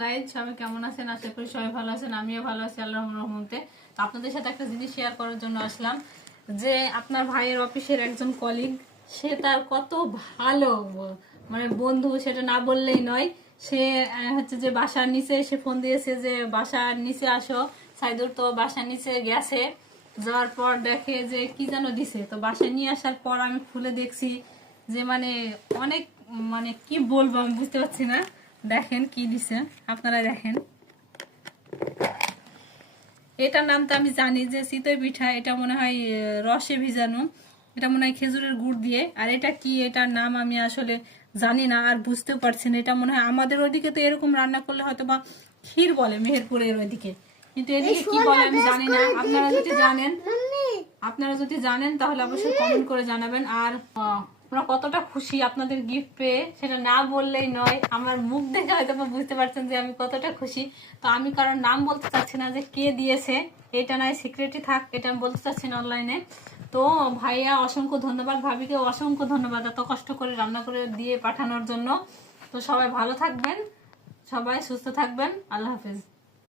Guys, সবাই কেমন আছেন? আশা করি সবাই ভালো আছেন, আমিও ভালো আছি আল্লাহর রহমতে। তো আপনাদের সাথে একটা জিনিস শেয়ার করার জন্য আসলাম, যে আপনার ভাইয়ের অফিসের একজন কলিগ, সে তার কত ভালো মানে বন্ধু, সেটা না বললেই নয়। সে হচ্ছে যে বাসার নিচে এসে ফোন দিয়েছে যে বাসার নিচে আসো, সাইদুর তো বাসার নিচে গেছে। যাওয়ার পর দেখে যে কি যেন দিছে, তো বাসায় নিয়ে আসার পর আমি খুলে দেখছি যে মানে অনেক, মানে কি বলবো আমি বুঝতে পারছি না। দেখেন কি দিছে, আপনারা দেখেন। এটার নাম তো আমি জানি যে চিতই পিঠা, এটা মনে হয় রসে ভিজানো, এটা মনে হয় খেজুরের গুড় দিয়ে। আর এটা কি, এটার নাম আমি আসলে জানি না আর বুঝতেও পারছি না। এটা মনে হয় আমাদের ওইদিকে তো এরকম রান্না করলে হয়তো বা ক্ষীর বলে, মেহেরপুরের ওইদিকে, কিন্তু এদিকে কি বলে আমি জানি না। আপনারা যদি জানেন তাহলে অবশ্যই কমেন্ট করে জানাবেন। আর আমরা কতটা খুশি আপনাদের গিফট পেয়ে, সেটা না বললেই নয়। আমার মুখ দেখে হয়তো বুঝতে পারছেন যে আমি কতটা খুশি। তো আমি কারণ নাম বলতে চাচ্ছি না যে কে দিয়েছে, এটা নয় সিক্রেটই থাক, এটা আমি বলতে চাচ্ছি না অনলাইনে। তো ভাইয়া অসংখ্য ধন্যবাদ, ভাবিকে অসংখ্য ধন্যবাদ এত কষ্ট করে রান্না করে দিয়ে পাঠানোর জন্য। তো সবাই ভালো থাকবেন, সবাই সুস্থ থাকবেন, আল্লাহ হাফেজ।